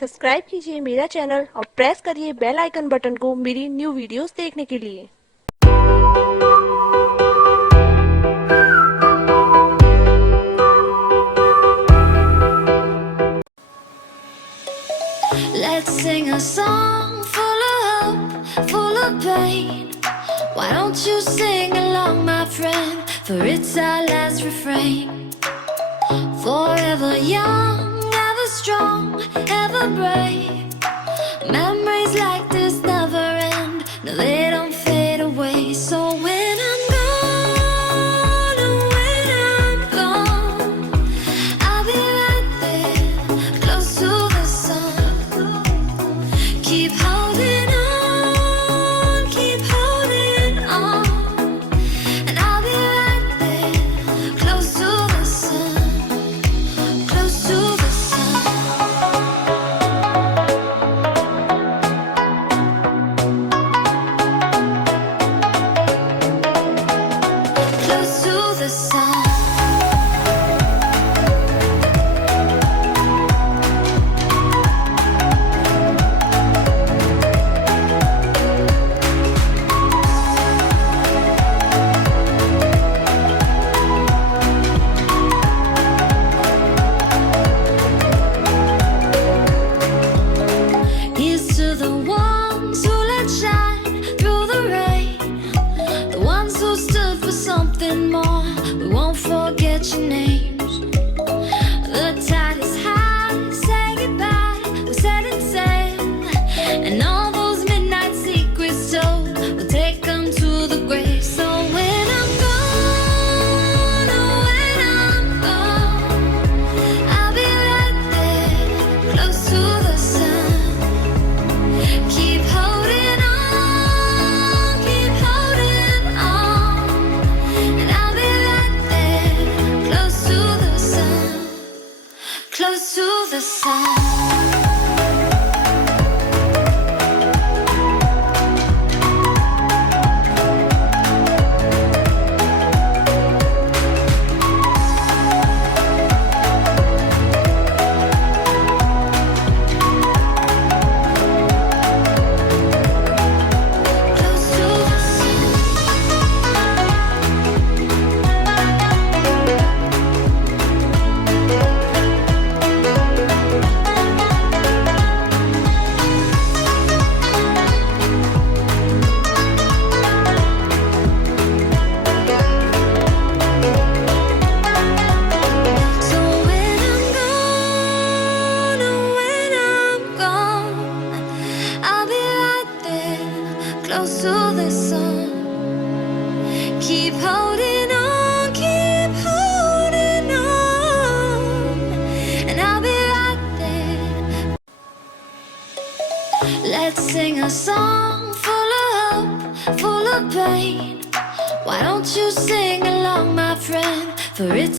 Subscribe कीजिए मेरा channel और प्रेस करिए बेल आइकन बटन को मेरी न्यू वीडियोस देखने के लिए। Let's sing a song full of hope, full of pain. Why don't you sing along, my friend? For it's our last refrain. Forever young, ever strong, ever brave. Memories like this never end. No, they don't fade away. So when I'm gone, oh, when I'm gone, I'll be right there, close to the sun. Keep holding on, keep holding on, and I'll be right there, close to the sun, close to the sun. Close to the sun. Here's to the ones who let shine through the rain, the ones who stood for something more. We won't forget your names. The tide is high, say goodbye, we set it sail, and all those midnight secrets told, we'll take them to the grave. So when I'm gone, oh, when I'm gone, I'll be right there, close to the sun. Keep holding on, keep holding on, and I'll be right there, close to the sun, close to the sun. Close to the sun. So when I'm gone, oh, when I'm gone, I'll be right there, close to the sun. Keep holding on, keep holding on, and I'll be right there. Let's sing a song full of hope, full of pain. Why don't you sing along, my friend? For it's